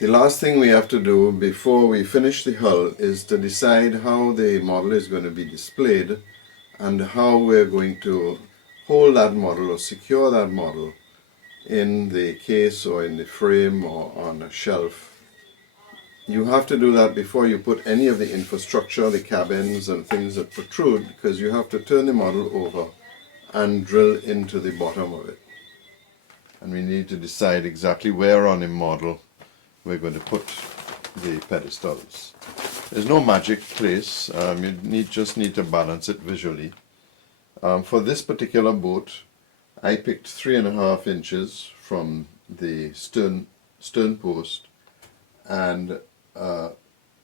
The last thing we have to do before we finish the hull is to decide how the model is going to be displayed and how we're going to hold that model or secure that model in the case or in the frame or on a shelf. You have to do that before you put any of the infrastructure, the cabins and things that protrude, because you have to turn the model over and drill into the bottom of it. And we need to decide exactly where on the model we're going to put the pedestals. There's no magic place, you just need to balance it visually. For this particular boat, I picked 3.5 inches from the stern post and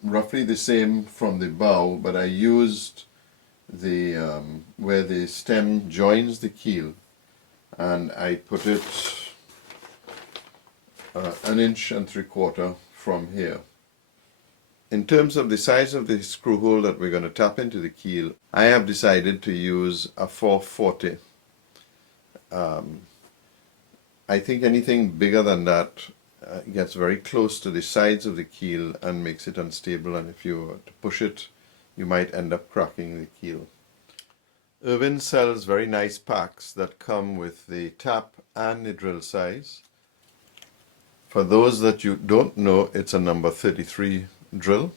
roughly the same from the bow, but I used the where the stem joins the keel, and I put it 1 3/4 inches from here. In terms of the size of the screw hole that we're going to tap into the keel, I have decided to use a 440. I think anything bigger than that gets very close to the sides of the keel and makes it unstable, and if you were to push it, you might end up cracking the keel. Irwin sells very nice packs that come with the tap and the drill size. For those that you don't know, it's a number 33 drill.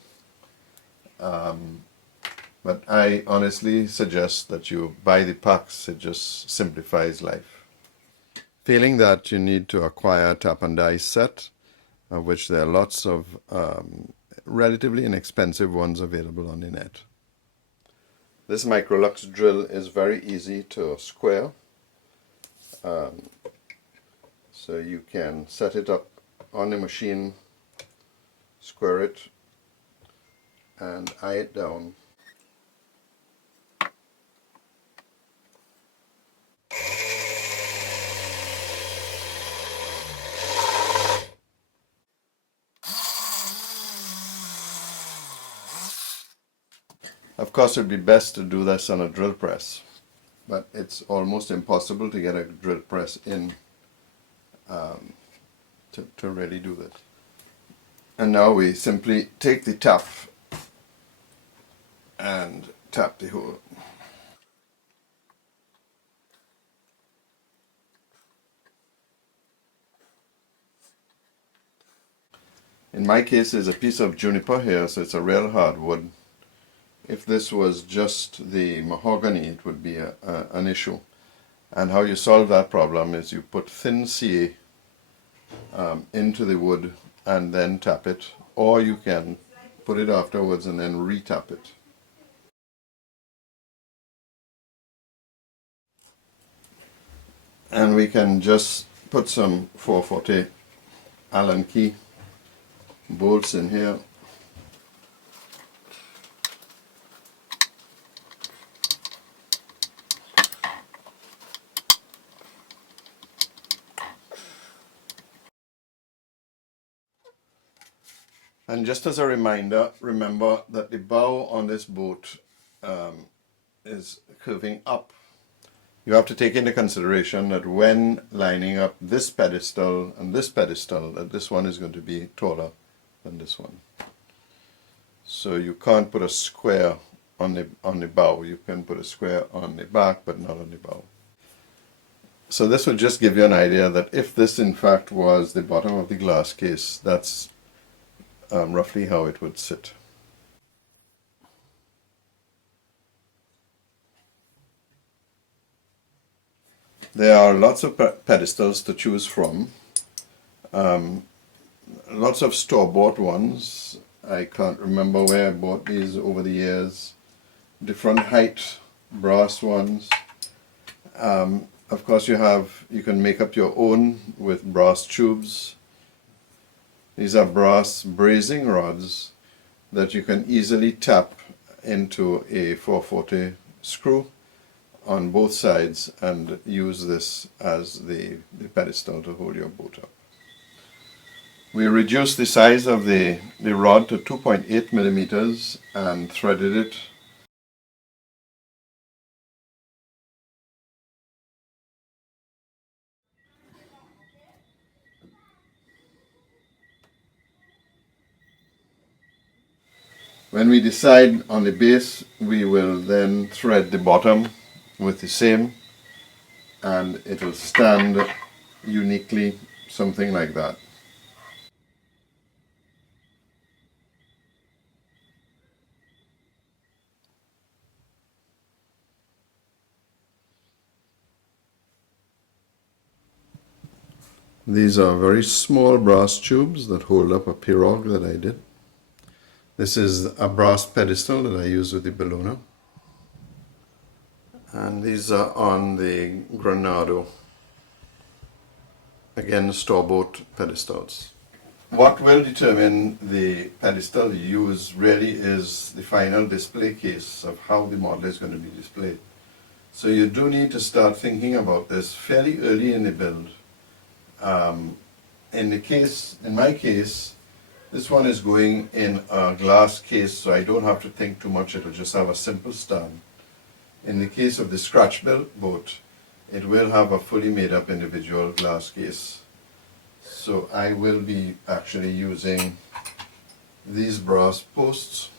But I honestly suggest that you buy the packs. It just simplifies life. Failing that, you need to acquire a tap and die set, of which there are lots of relatively inexpensive ones available on the net. This Microlux drill is very easy to square. So you can set it up on the machine, square it, and eye it down. Of course, it would be best to do this on a drill press, but it's almost impossible to get a drill press in to really do this. And now we simply take the tap and tap the hole. In my case, there's a piece of juniper here, so it's a real hard wood. If this was just the mahogany, it would be an issue. And how you solve that problem is you put thin CA into the wood and then tap it, or you can put it afterwards and then re-tap it. And we can just put some 440 Allen key bolts in here. And just as a reminder, remember that the bow on this boat is curving up. You have to take into consideration that when lining up this pedestal and this pedestal, that this one is going to be taller than this one. So you can't put a square on the bow. You can put a square on the back, but not on the bow. So this will just give you an idea that if this in fact was the bottom of the glass case, that's roughly how it would sit. There are lots of pedestals to choose from. Lots of store-bought ones. I can't remember where I bought these over the years. Different height brass ones. Of course you can make up your own with brass tubes. These are brass brazing rods that you can easily tap into a 440 screw on both sides and use this as the pedestal to hold your boat up. We reduced the size of the rod to 2.8 millimeters and threaded it. When we decide on the base, we will then thread the bottom with the same, and it will stand uniquely, something like that. These are very small brass tubes that hold up a pirogue that I did. This is a brass pedestal that I use with the ballooner. And these are on the Granado, again store-bought pedestals. What will determine the pedestal you use really is the final display case of how the model is going to be displayed. So you do need to start thinking about this fairly early in the build. In my case, this one is going in a glass case, so I don't have to think too much. It will just have a simple stand. In the case of the scratch built boat, it will have a fully made up individual glass case. So I will be actually using these brass posts